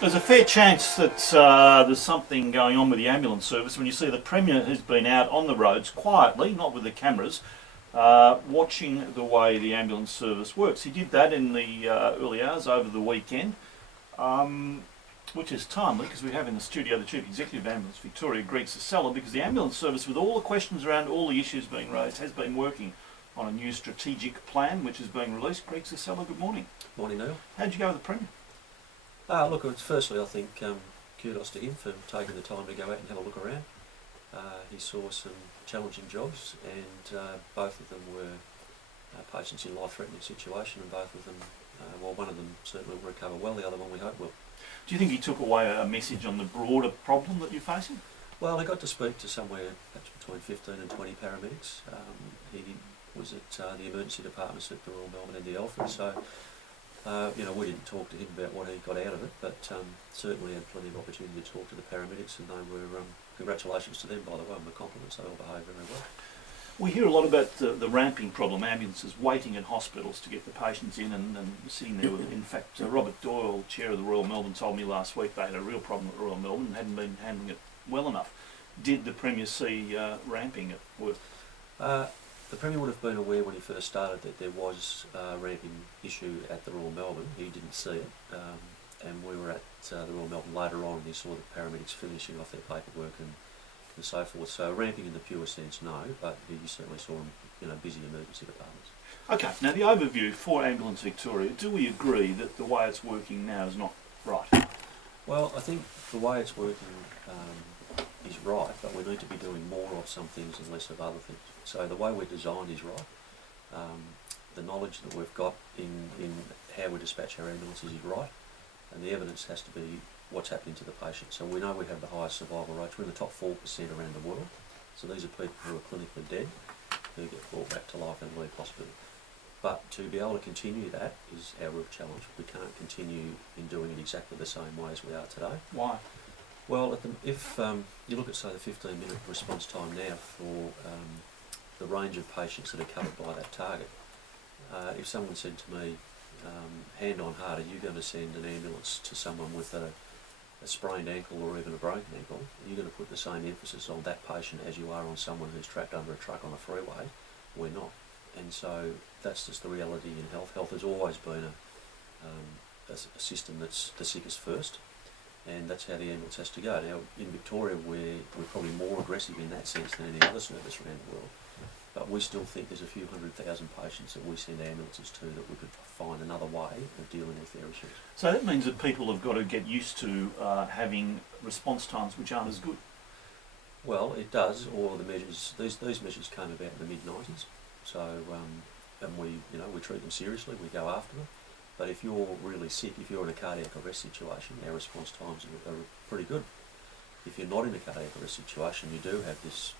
There's a fair chance that there's something going on with the ambulance service when you see the Premier has been out on the roads quietly, not with the cameras, watching the way the ambulance service works. He did that in the early hours over the weekend, which is timely because we have in the studio the Chief Executive of Ambulance Victoria, Greg Sassella, because the ambulance service, with all the questions around all the issues being raised, has been working on a new strategic plan which is being released. Greg Sassella, good morning. Morning, Neil. How'd you go with the Premier? Look, firstly I think kudos to him for taking the time to go out and have a look around. He saw some challenging jobs, and both of them were patients in life-threatening situation, and both of them, well, one of them certainly will recover well, the other one we hope will. Do you think he took away a message on the broader problem that you're facing? Well, I got to speak to somewhere perhaps between 15 and 20 paramedics. He was at the emergency departments at the Royal Melbourne and the Alfred, so we didn't talk to him about what he got out of it, but certainly had plenty of opportunity to talk to the paramedics, and they were, congratulations to them, by the way, on the compliments. They all behaved very well. We hear a lot about the ramping problem, ambulances waiting at hospitals to get the patients in and sitting there. In fact, Robert Doyle, Chair of the Royal Melbourne, told me last week they had a real problem at Royal Melbourne and hadn't been handling it well enough. Did the Premier see ramping at work? The Premier would have been aware when he first started that there was a ramping issue at the Royal Melbourne. He didn't see it, and we were at the Royal Melbourne later on, and he saw the paramedics finishing off their paperwork and so forth. So ramping in the pure sense, no, but he certainly saw them, busy emergency departments. Okay, now the overview for Ambulance Victoria, do we agree that the way it's working now is not right? Well, I think the way it's working is right, but we need to be doing more of some things and less of other things. So the way we're designed is right. The knowledge that we've got in how we dispatch our ambulances is right, and the evidence has to be what's happening to the patient. So we know we have the highest survival rates. We're in the top 4% around the world. So these are people who are clinically dead, who get brought back to life and leave hospital. But to be able to continue that is our real challenge. We can't continue in doing it exactly the same way as we are today. Why? Well, if you look at, say, the 15-minute response time now for the range of patients that are covered by that target, if someone said to me, hand on heart, are you going to send an ambulance to someone with a sprained ankle or even a broken ankle? Are you going to put the same emphasis on that patient as you are on someone who's trapped under a truck on a freeway? We're not. And so that's just the reality in health. Health has always been a system that's the sickest first, and that's how the ambulance has to go. Now, in Victoria, we're probably more aggressive in that sense than any other service around the world, but we still think there's a few 100,000 patients that we send ambulances to that we could find another way of dealing with their issues. So that means that people have got to get used to having response times which aren't as good. Well, it does. All of the measures, these measures came about in the mid-90s, so and we treat them seriously. We go after them. But if you're really sick, if you're in a cardiac arrest situation, our response times are pretty good. If you're not in a cardiac arrest situation, you do have this,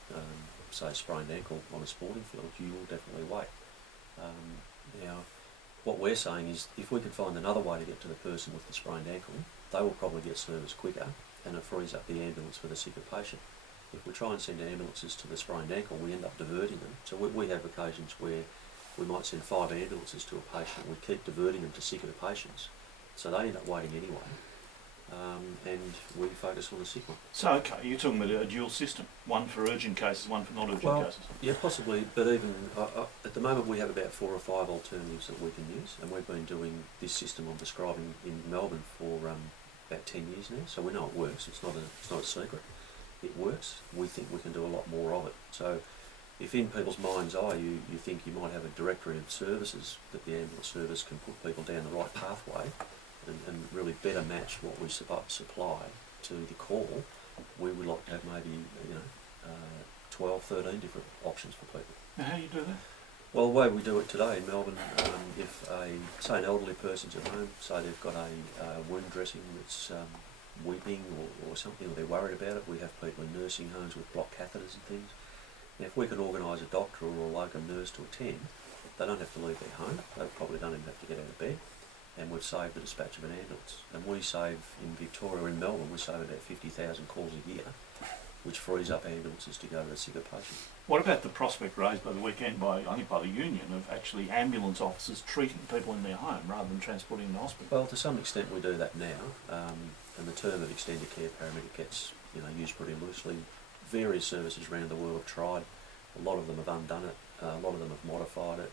say, sprained ankle on a sporting field, you will definitely wait. Now, what we're saying is, if we could find another way to get to the person with the sprained ankle, they will probably get service quicker, and it frees up the ambulance for the sicker patient. If we try and send ambulances to the sprained ankle, we end up diverting them. So we have occasions where we might send 5 ambulances to a patient. We keep diverting them to sicker patients, so they end up waiting anyway, and we focus on the sick one. So, okay, you're talking about a dual system, one for urgent cases, one for non-urgent cases? Yeah, possibly, but even at the moment we have about 4 or 5 alternatives that we can use, and we've been doing this system I'm describing in Melbourne for about 10 years now, so we know it works. It's not a secret. It works. We think we can do a lot more of it. So if in people's mind's eye you think you might have a directory of services that the ambulance service can put people down the right pathway and really better match what we supply to the call, we would like to have maybe 12, 13 different options for people. Now how do you do that? Well, the way we do it today in Melbourne, if say an elderly person's at home, say they've got a wound dressing that's weeping or something, or they're worried about it, we have people in nursing homes with blocked catheters and things. Now, if we can organise a doctor or a locum nurse to attend, they don't have to leave their home, they probably don't even have to get out of bed, and we've saved the dispatch of an ambulance. And we save, in Victoria, in Melbourne, we save about 50,000 calls a year which frees up ambulances to go to the sicker patient. What about the prospect raised by the weekend by, I think, by the union of actually ambulance officers treating people in their home rather than transporting them to hospital? Well, to some extent we do that now, and the term of extended care paramedic gets used pretty loosely. Various services around the world have tried. A lot of them have undone it. A lot of them have modified it.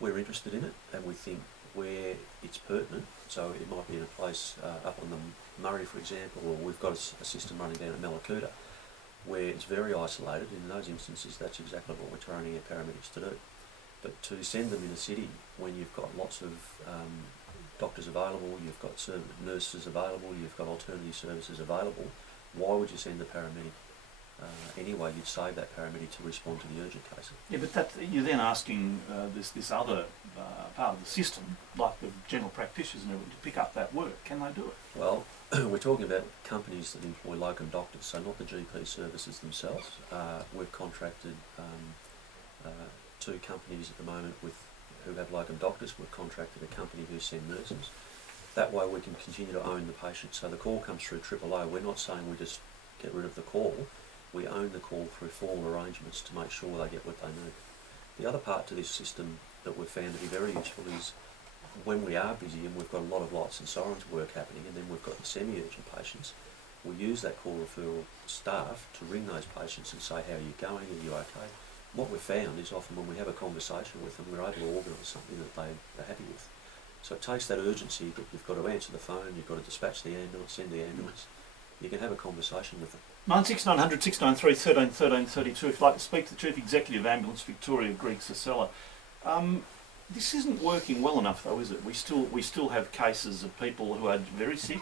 We're interested in it, and we think where it's pertinent. So it might be in a place up on the Murray, for example, or we've got a system running down at Mallacoota, where it's very isolated. In those instances, that's exactly what we're training our paramedics to do. But to send them in a city when you've got lots of doctors available, you've got nurses available, you've got alternative services available, why would you send the paramedic? Anyway, you'd save that paramedic to respond to the urgent cases. Yeah, but you're then asking this other part of the system, like the general practitioners and everything, to pick up that work. Can they do it? Well, we're talking about companies that employ locum doctors, so not the GP services themselves. We've contracted 2 companies at the moment who have locum doctors. We've contracted a company who send nurses. That way we can continue to own the patient. So the call comes through OOO. We're not saying we just get rid of the call. We own the call through formal arrangements to make sure they get what they need. The other part to this system that we've found to be very useful is when we are busy and we've got a lot of lights and sirens work happening, and then we've got the semi-urgent patients, we use that call referral staff to ring those patients and say, how are you going, are you okay? What we've found is often when we have a conversation with them, we're able to organise something that they're happy with. So it takes that urgency that you've got to answer the phone, you've got to dispatch the ambulance, send the ambulance. You can have a conversation with them. 96900 693 13 13 32 if you'd like to speak to the Chief Executive of Ambulance Victoria, Greg Sassella. This isn't working well enough though, is it? We still have cases of people who are very sick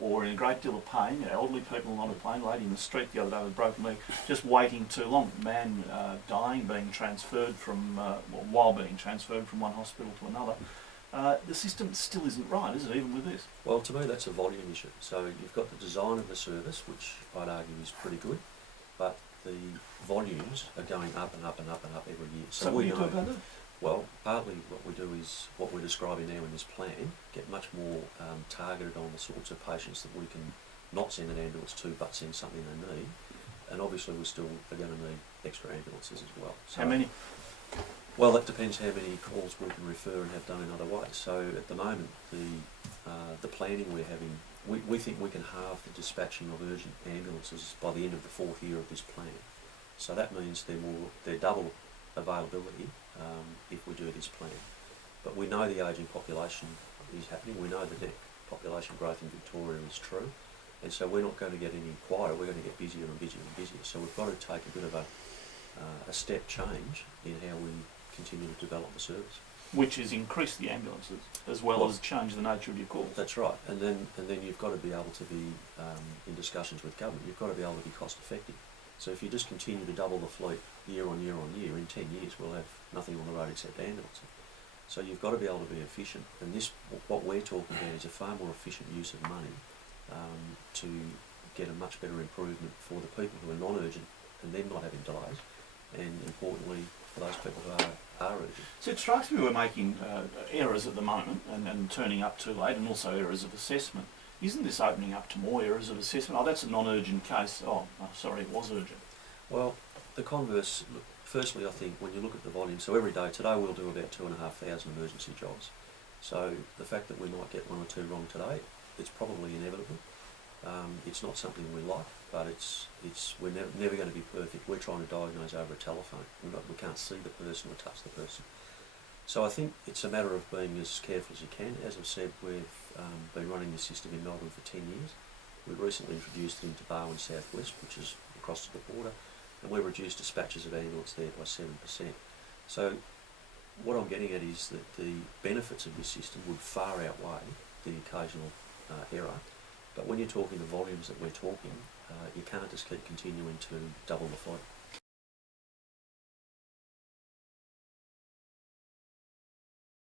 or in a great deal of pain, elderly people on a plane, lady in the street the other day with a broken leg, just waiting too long. Man dying, being transferred from, while being transferred from one hospital to another. The system still isn't right, is it, even with this? Well, to me that's a volume issue. So you've got the design of the service, which I'd argue is pretty good, but the volumes are going up and up and up and up every year. So what do you do about that? Well, partly what we do is what we're describing now in this plan, get much more targeted on the sorts of patients that we can not send an ambulance to but send something they need. And obviously we still are going to need extra ambulances as well. So, how many? Well, that depends how many calls we can refer and have done in other ways. So at the moment, the planning we're having, we think we can halve the dispatching of urgent ambulances by the end of the 4th year of this plan. So that means they're double availability if we do this plan. But we know the ageing population is happening. We know the population growth in Victoria is true. And so we're not going to get any quieter, we're going to get busier and busier and busier. So we've got to take a bit of a step change in how we continue to develop the service. Which is increase the ambulances as well as change the nature of your calls. That's right. And then you've got to be able to be, in discussions with government, you've got to be able to be cost effective. So if you just continue to double the fleet year on year on year, in 10 years we'll have nothing on the road except ambulances. So you've got to be able to be efficient, and what we're talking about is a far more efficient use of money to get a much better improvement for the people who are non-urgent and then not having delays, and importantly for those people who are urgent. So it strikes me we're making errors at the moment and turning up too late, and also errors of assessment. Isn't this opening up to more errors of assessment? Oh, that's a non-urgent case. Oh, sorry, it was urgent. Well, the converse, firstly I think when you look at the volume, so every day, today we'll do about 2,500 emergency jobs. So the fact that we might get 1 or 2 wrong today, it's probably inevitable. It's not something we like, but we're never going to be perfect. We're trying to diagnose over a telephone. We can't see the person or touch the person. So I think it's a matter of being as careful as you can. As I've said, we've been running this system in Melbourne for 10 years. We've recently introduced it into Barwon South West, which is across to the border, and we've reduced dispatches of ambulance there by 7%. So what I'm getting at is that the benefits of this system would far outweigh the occasional error. But when you're talking the volumes that we're talking, you can't just keep continuing to double the fleet.